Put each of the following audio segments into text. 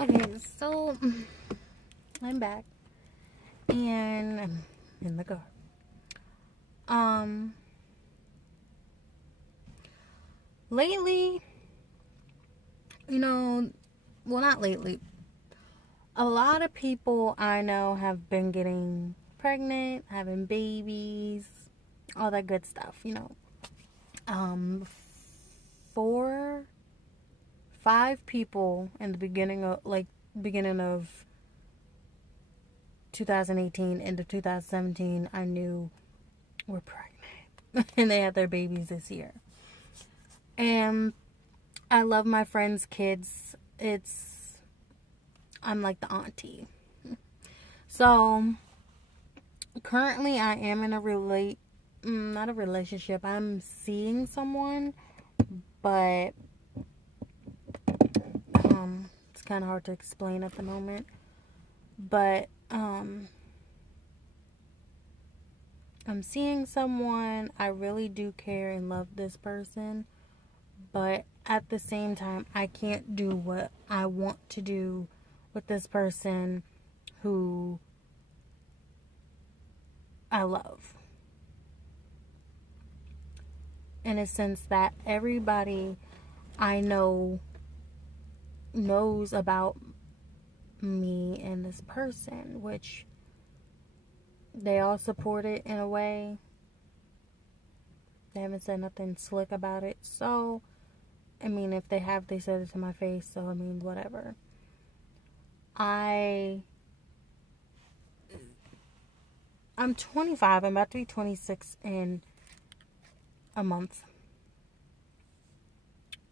Okay, so I'm back and I'm in the car. Um, Lately, you know, well, not lately. A lot of people I know have been getting pregnant, having babies, all that good stuff. Um, 5 people in the beginning of 2018 into 2017 I knew were pregnant and they had their babies this year. And I love my friends' kids. I'm like the auntie. So currently I am in a not a relationship. I'm seeing someone, but it's kind of hard to explain at the moment. But I'm seeing someone. I really do care and love this person, but at the same time, I can't do what I want to do with this person who I love. In a sense that everybody I know knows about me and this person, which they all support it in a way. They haven't said nothing slick about it. So, I mean, if they have, they said it to my face. So, I mean, whatever. I'm 25. I'm about to be 26 in a month.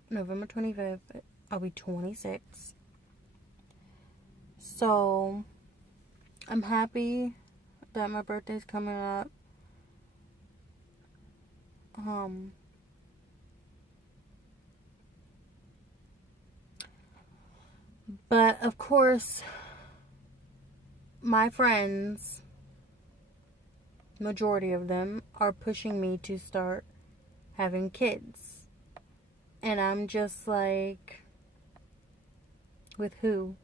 November 25th, I'll be 26. So, I'm happy that my birthday's coming up. But of course, my friends, majority of them, are pushing me to start having kids. And I'm just like, with who?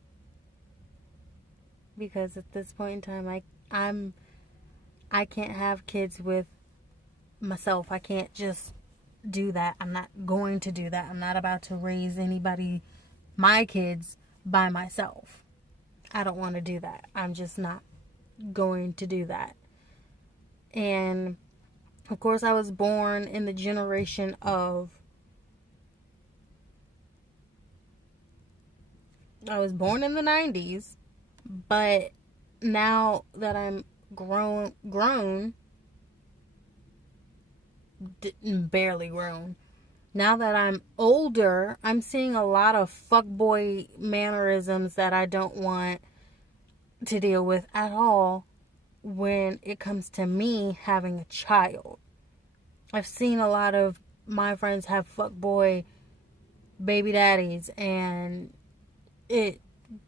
Because at this point in time, I can't have kids with myself. I can't just do that. I'm not going to do that. I'm not about to raise my kids, by myself. I don't want to do that. I'm just not going to do that. And of course, I was born in the generation of. I was born in the 90s, but now that I'm grown, barely grown. Now that I'm older, I'm seeing a lot of fuckboy mannerisms that I don't want to deal with at all when it comes to me having a child. I've seen a lot of my friends have fuckboy baby daddies, and it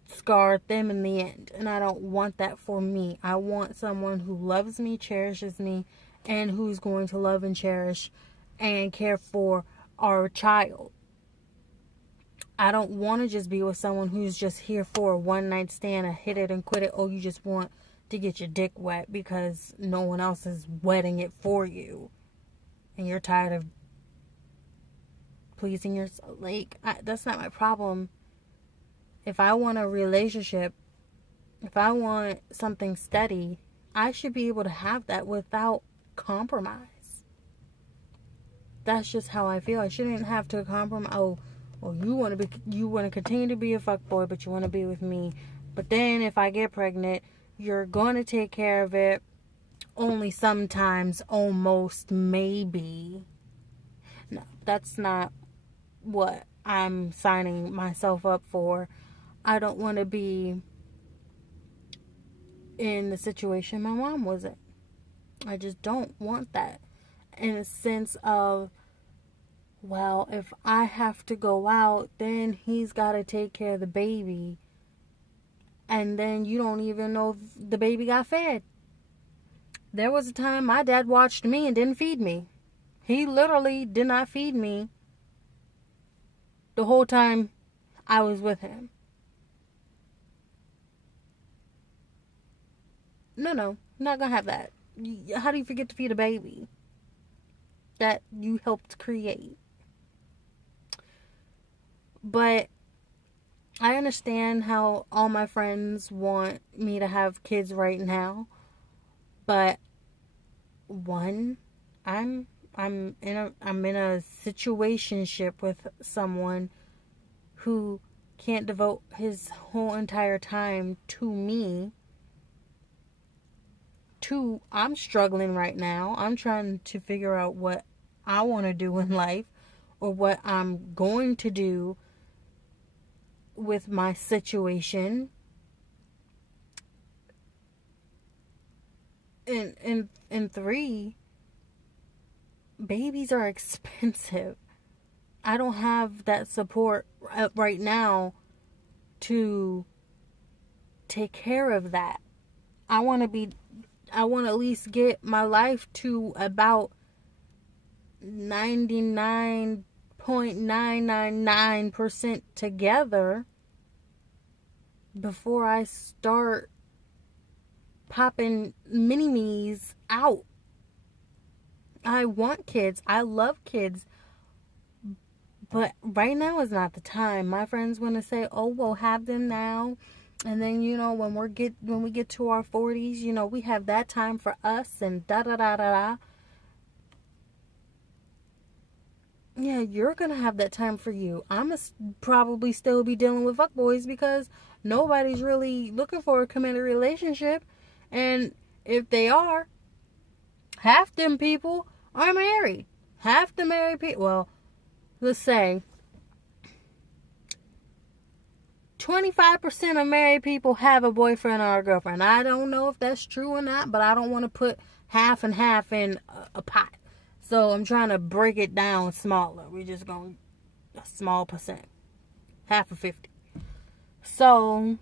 scarred them in the end. And I don't want that for me. I want someone who loves me, cherishes me, and who's going to love and cherish and care for our child. I don't want to just be with someone who's just here for a one night stand, a hit it and quit it. Oh, you just want to get your dick wet because no one else is wetting it for you. And you're tired of pleasing yourself. That's not my problem. If I want a relationship, if I want something steady, I should be able to have that without compromise. That's just how I feel. I shouldn't have to compromise. Oh, well, you want to continue to be a fuckboy, but you want to be with me. But then if I get pregnant, you're going to take care of it. Only sometimes, almost, maybe. No, that's not what I'm signing myself up for. I don't want to be in the situation my mom was in. I just don't want that. In a sense of, well, if I have to go out, then he's got to take care of the baby. And then you don't even know if the baby got fed. There was a time my dad watched me and didn't feed me. He literally did not feed me the whole time I was with him. No, not gonna have that. How do you forget to feed a baby that you helped create? But I understand how all my friends want me to have kids right now, but one, I'm in a situationship with someone who can't devote his whole entire time to me. Two, I'm struggling right now. I'm trying to figure out what I want to do in life, or what I'm going to do with my situation. And three, babies are expensive. I don't have that support right now to take care of that. I want to at least get my life to about 99.999% together before I start popping mini-me's out. I want kids. I love kids. But right now is not the time. My friends want to say, "Oh, we'll have them now." And then, when we get to our 40s, we have that time for us and da da da da da. Yeah, you're going to have that time for you. I'm going to probably still be dealing with fuckboys because nobody's really looking for a committed relationship. And if they are, half them people are married. Half the married people, well, let's say 25% of married people have a boyfriend or a girlfriend. I don't know if that's true or not, but I don't want to put half and half in a pot. So I'm trying to break it down smaller. We're just going a small percent. Half of 50. So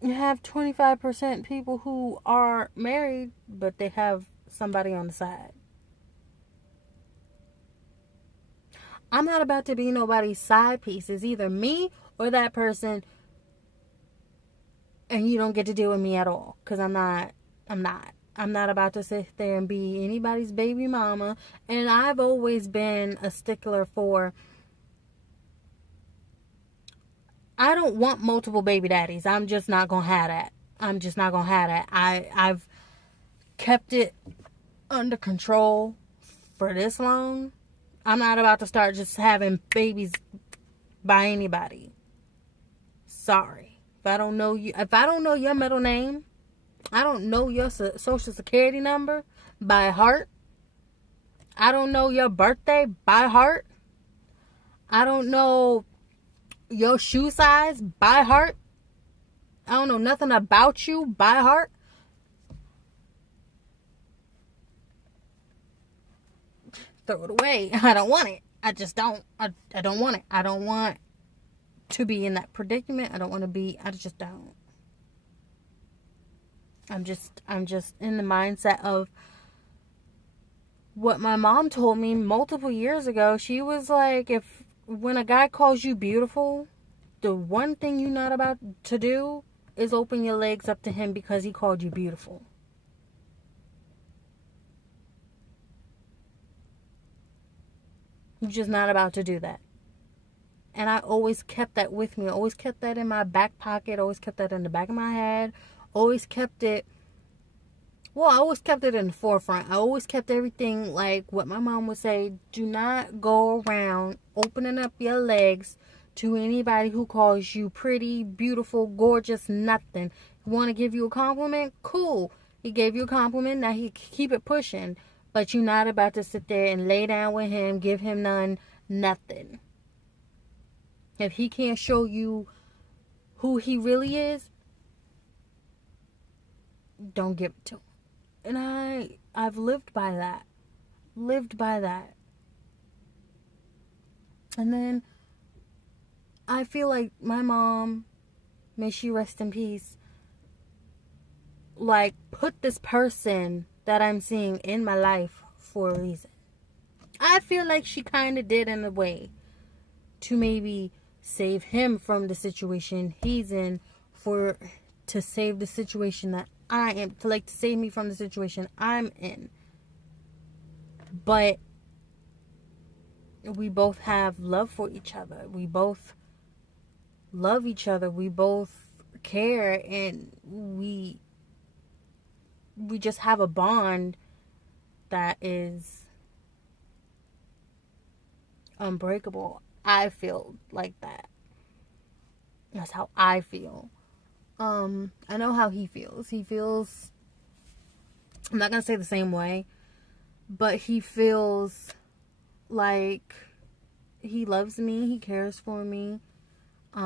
you have 25% people who are married, but they have somebody on the side. I'm not about to be nobody's side piece. It's either me or that person, and you don't get to deal with me at all. Because I'm not about to sit there and be anybody's baby mama. And I've always been a stickler for, I don't want multiple baby daddies. I'm just not going to have that. I've kept it under control for this long. I'm not about to start just having babies by anybody. Sorry. If I don't know your middle name, I don't know your social security number by heart. I don't know your birthday by heart. I don't know your shoe size by heart. I don't know nothing about you by heart. Throw it away. I don't want it. I just don't. I don't want it. I don't want to be in that predicament. I just don't. I'm just in the mindset of what my mom told me multiple years ago. She was like, when a guy calls you beautiful, the one thing you're not about to do is open your legs up to him because he called you beautiful. You're just not about to do that. And I always kept that with me. I always kept that in my back pocket. Always kept that in the back of my head. I always kept it in the forefront. I always kept everything like what my mom would say. Do not go around opening up your legs to anybody who calls you pretty, beautiful, gorgeous, nothing. Want to give you a compliment? Cool. He gave you a compliment. Now he keep it pushing. But you're not about to sit there and lay down with him, give him nothing. If he can't show you who he really is, don't give it to him. And I've lived by that. And then I feel like my mom, may she rest in peace, like put this person that I'm seeing in my life for a reason. I feel like she kind of did in a way to maybe save him from the situation he's in, to save the situation that I am, to like to save me from the situation I'm in. But we both have love for each other. We both love each other. We both care, and we just have a bond that is unbreakable. I feel like that. That's how I feel. I know how he feels. He feels, I'm not gonna say the same way, but he feels like he loves me, he cares for me. I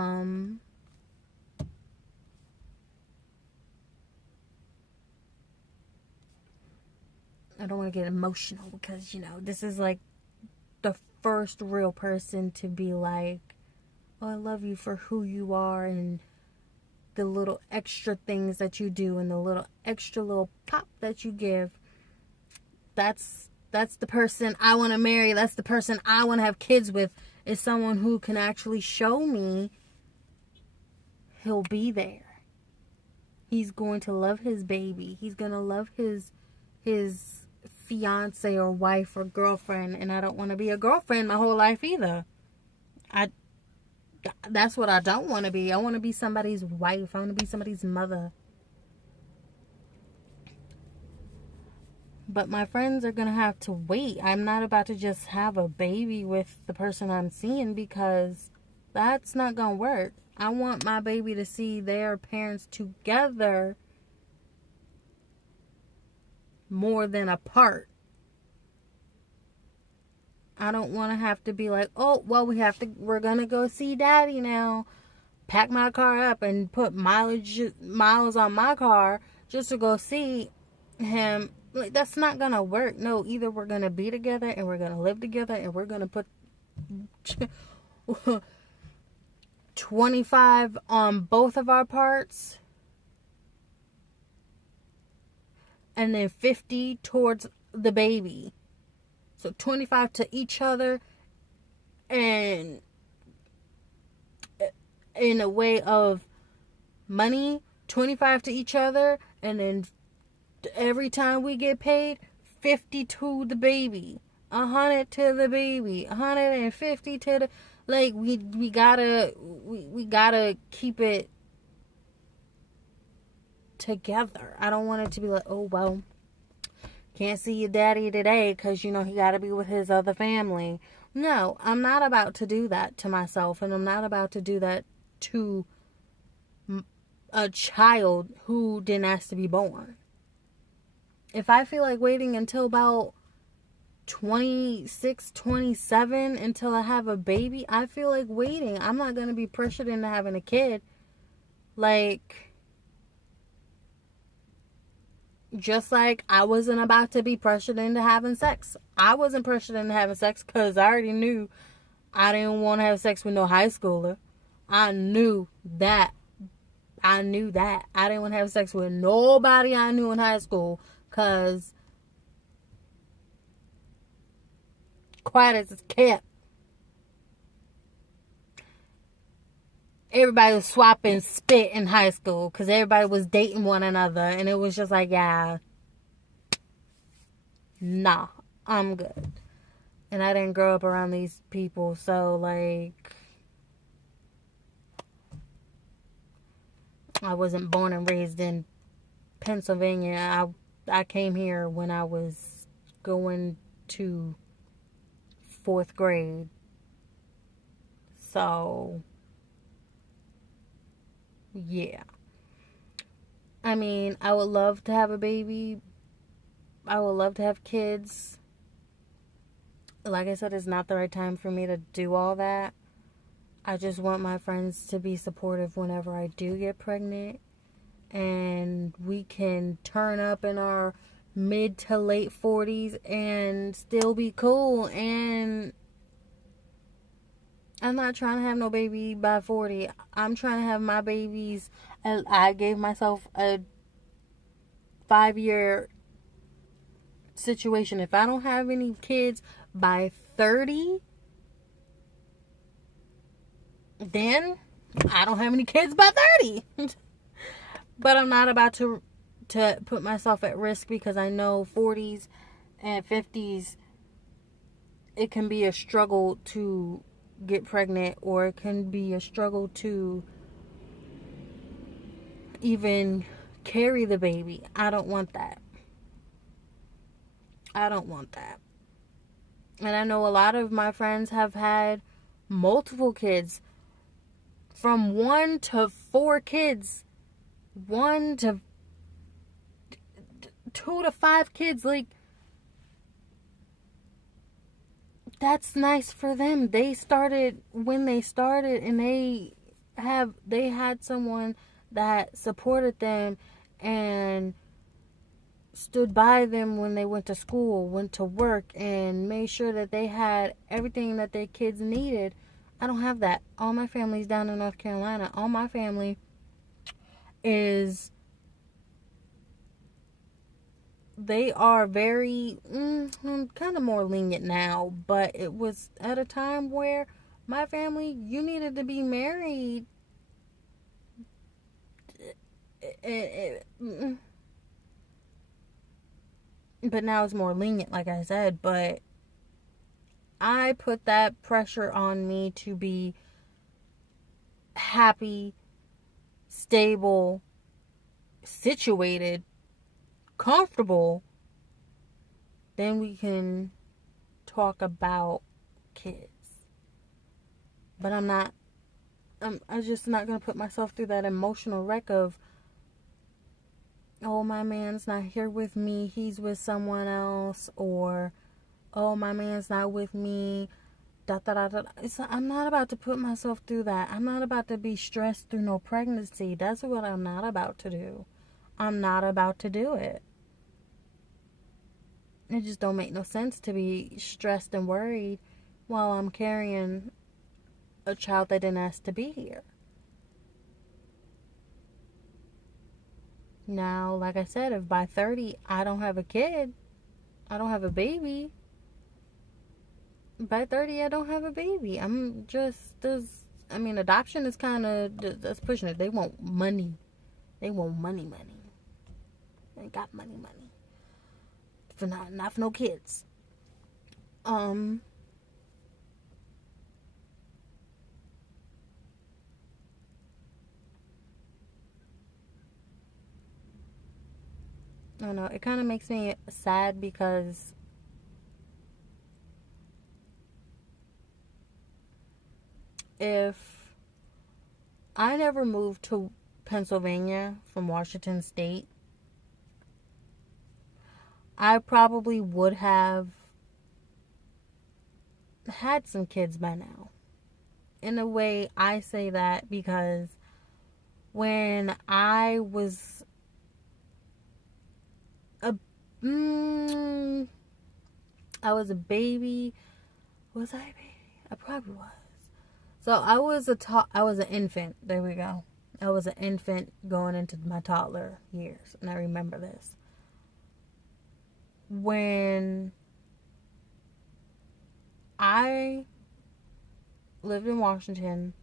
don't want to get emotional because, this is like the first real person to be like, oh, I love you for who you are, and the little extra things that you do, and the little extra little pop that you give. That's the person I want to marry. That's the person I want to have kids with, is someone who can actually show me he'll be there. He's going to love his baby. He's going to love his fiance or wife or girlfriend. And I don't want to be a girlfriend my whole life either. That's what I don't want to be. I want to be somebody's wife. I want to be somebody's mother. But my friends are going to have to wait. I'm not about to just have a baby with the person I'm seeing, because that's not going to work. I want my baby to see their parents together more than apart. I don't want to have to be like, oh, well, we're going to go see daddy now. Pack my car up and put miles on my car just to go see him. Like, that's not going to work. No, either we're going to be together and we're going to live together and we're going to put 25 on both of our parts, and then 50 towards the baby. So 25 to each other, and in a way of money, 25 to each other, and then every time we get paid, 50 to the baby, 100 to the baby, 150 to the, like, we gotta keep it together. I don't want it to be like, oh, well, can't see your daddy today because, he got to be with his other family. No, I'm not about to do that to myself, and I'm not about to do that to a child who didn't ask to be born. If I feel like waiting until about 26, 27 until I have a baby, I feel like waiting. I'm not going to be pressured into having a kid. Like, just like I wasn't about to be pressured into having sex. I wasn't pressured into having sex because I already knew I didn't want to have sex with no high schooler. I knew that. I didn't want to have sex with nobody I knew in high school, because quiet as it's kept, everybody was swapping spit in high school because everybody was dating one another, and it was just like, yeah, nah, I'm good. And I didn't grow up around these people, so like, I wasn't born and raised in Pennsylvania. I came here when I was going to 4th grade. So, yeah. I mean, I would love to have a baby. I would love to have kids. Like I said, it's not the right time for me to do all that. I just want my friends to be supportive whenever I do get pregnant. And we can turn up in our mid to late 40s and still be cool. And I'm not trying to have no baby by 40. I'm trying to have my babies. And I gave myself a 5-year situation. If I don't have any kids by 30, then I don't have any kids by 30. But I'm not about to to put myself at risk, because I know 40s and 50s, it can be a struggle to get pregnant, or it can be a struggle to even carry the baby. I don't want that. I don't want that. And I know a lot of my friends have had multiple kids, from 1 to 4 kids, 1 to 2 to 5 kids. Like, that's nice for them. They started when they started, and they had someone that supported them and stood by them when they went to school, went to work, and made sure that they had everything that their kids needed. I don't have that. All my family's down in North Carolina. All my family is, they are very, kind of more lenient now, but it was at a time where my family, you needed to be married. But now it's more lenient, like I said. But I put that pressure on me to be happy, stable, situated, comfortable. Then we can talk about kids. But I'm just not going to put myself through that emotional wreck of, oh, my man's not here with me, he's with someone else, or, oh, my man's not with me, da da da da. I'm not about to put myself through that. I'm not about to be stressed through no pregnancy. That's what I'm not about to do. I'm not about to do it. It just don't make no sense to be stressed and worried while I'm carrying a child that didn't ask to be here. Now, like I said, if by 30 I don't have a kid, I don't have a baby, by 30 I don't have a baby. Adoption is kind of, that's pushing it. They want money. They want money. They got money. For not for no kids. I don't know, it kind of makes me sad, because if I never moved to Pennsylvania from Washington State, I probably would have had some kids by now. In a way, I say that because when I was I was a baby. Was I a baby? I probably was. So I was an infant. There we go. I was an infant going into my toddler years, and I remember this. When I lived in Washington,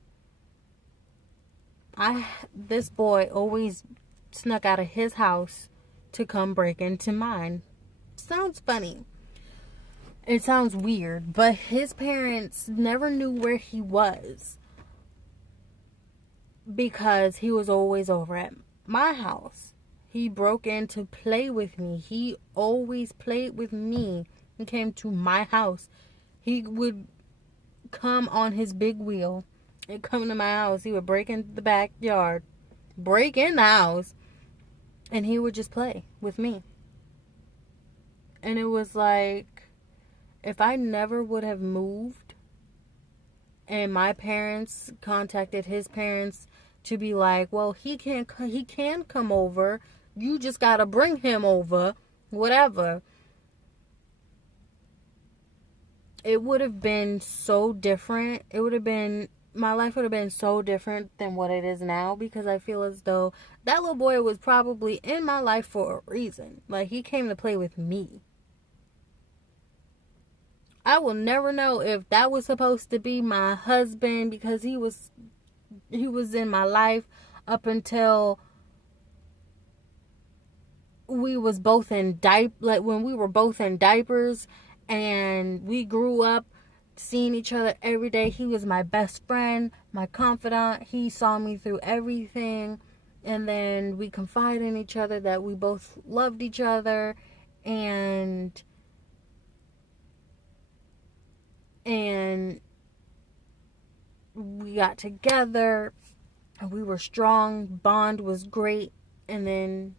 this boy always snuck out of his house to come break into mine. Sounds funny. It sounds weird, but his parents never knew where he was, because he was always over at my house. He broke in to play with me. He always played with me. He came to my house. He would come on his big wheel and come to my house. He would break into the backyard, break in the house, and he would just play with me. And it was like, if I never would have moved and my parents contacted his parents to be like, well, he can come over, you just gotta bring him over, whatever, it would have been so different. My life would have been so different than what it is now, because I feel as though that little boy was probably in my life for a reason. Like, he came to play with me. I will never know if that was supposed to be my husband, because he was in my life up until we was both in when we were both in diapers, and we grew up seeing each other every day. He was my best friend, my confidant. He saw me through everything. And then we confided in each other that we both loved each other, and we got together, and we were strong. Bond was great. And then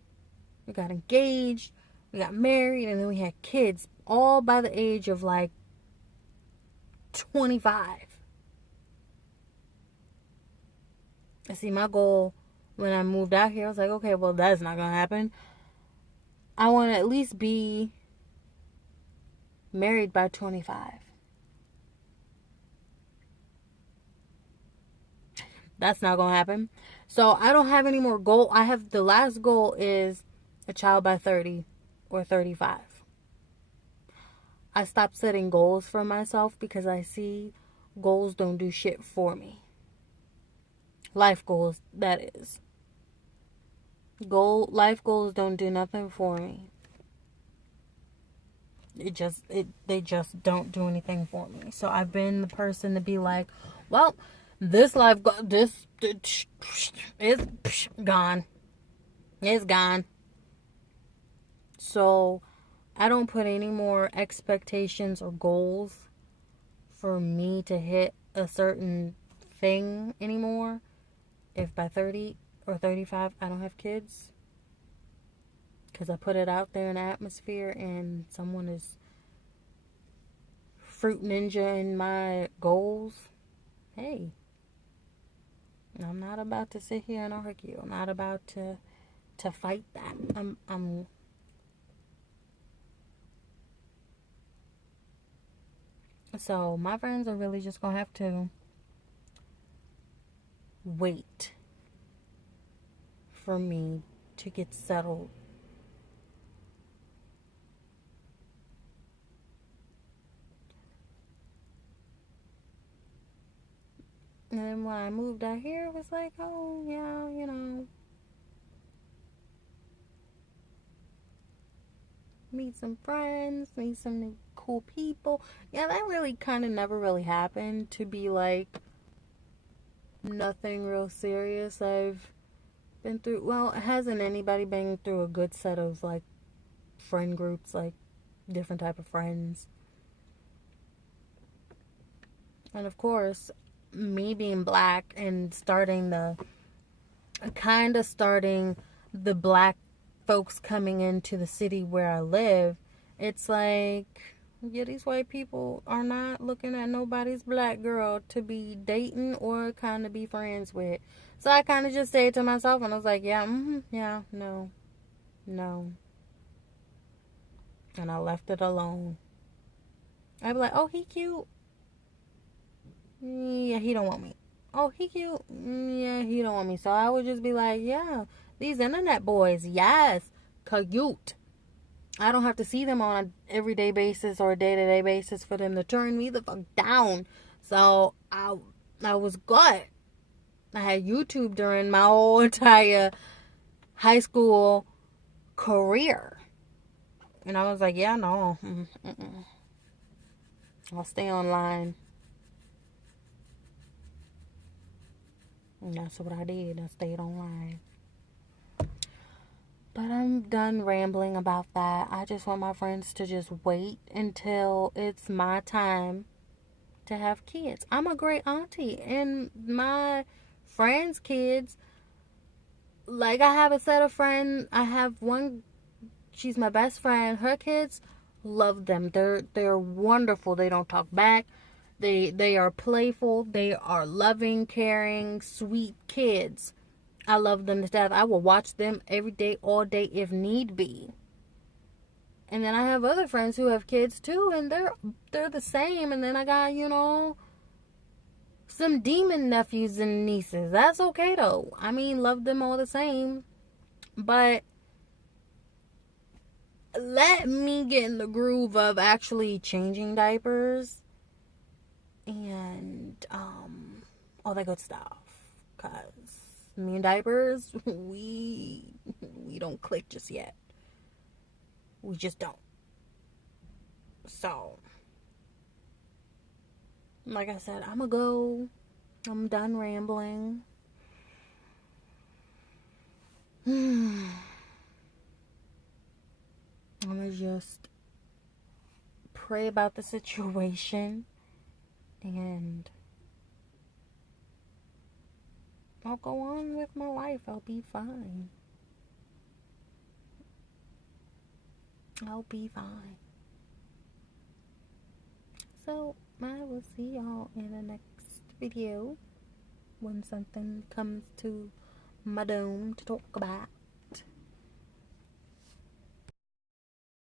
we got engaged, we got married, and then we had kids, all by the age of like 25. I see, my goal when I moved out here, I was like, okay, well, that's not gonna happen. I want to at least be married by 25. That's not gonna happen. So I don't have any more goal. I have, the last goal is a child by 30 or 35. I stopped setting goals for myself because I see goals don't do shit for me. Life goals, that is. Life goals don't do nothing for me. They just don't do anything for me. So I've been the person to be like, well, this is gone. It's gone. So I don't put any more expectations or goals for me to hit a certain thing anymore. If by 30 or 35 I don't have kids, because I put it out there in the atmosphere and someone is fruit ninja in my goals, hey, I'm not about to sit here and argue. I'm not about to fight that. So my friends are really just gonna have to wait for me to get settled. And then when I moved out here, it was like, oh yeah, meet some friends, meet some new cool people. Yeah, that really kind of never really happened, to be like nothing real serious. I've been through, well, hasn't anybody been through a good set of like friend groups, like different type of friends? And of course, me being black and starting the black folks coming into the city where I live, it's like, yeah, these white people are not looking at nobody's black girl to be dating or kind of be friends with. So I kind of just stayed to myself, and I was like, yeah, yeah, no. And I left it alone. I'd be like, oh, he cute. Yeah, he don't want me. Oh, he cute. Yeah, he don't want me. So I would just be like, yeah, these internet boys, yes, cute. I don't have to see them on an everyday basis or a day-to-day basis for them to turn me the fuck down. So I was good. I had YouTube during my whole entire high school career. And I was like, yeah, no. I'll stay online. And that's what I did. I stayed online. But I'm done rambling about that. I just want my friends to just wait until it's my time to have kids. I'm a great auntie, and my friends' kids, like, I have a set of friends. I have one, she's my best friend. Her kids, love them. They're wonderful. They don't talk back. They are playful. They are loving, caring, sweet kids. I love them to death. I will watch them every day, all day, if need be. And then I have other friends who have kids too, and they're the same. And then I got, some demon nephews and nieces. That's okay though. I mean, love them all the same. But let me get in the groove of actually changing diapers and all that good stuff. 'Cause me and diapers, we don't click just yet. We just don't. So, like I said, I'm gonna go. I'm done rambling. I'm gonna just pray about the situation, and I'll go on with my life. I'll be fine. I'll be fine. So, I will see y'all in the next video when something comes to my dome to talk about.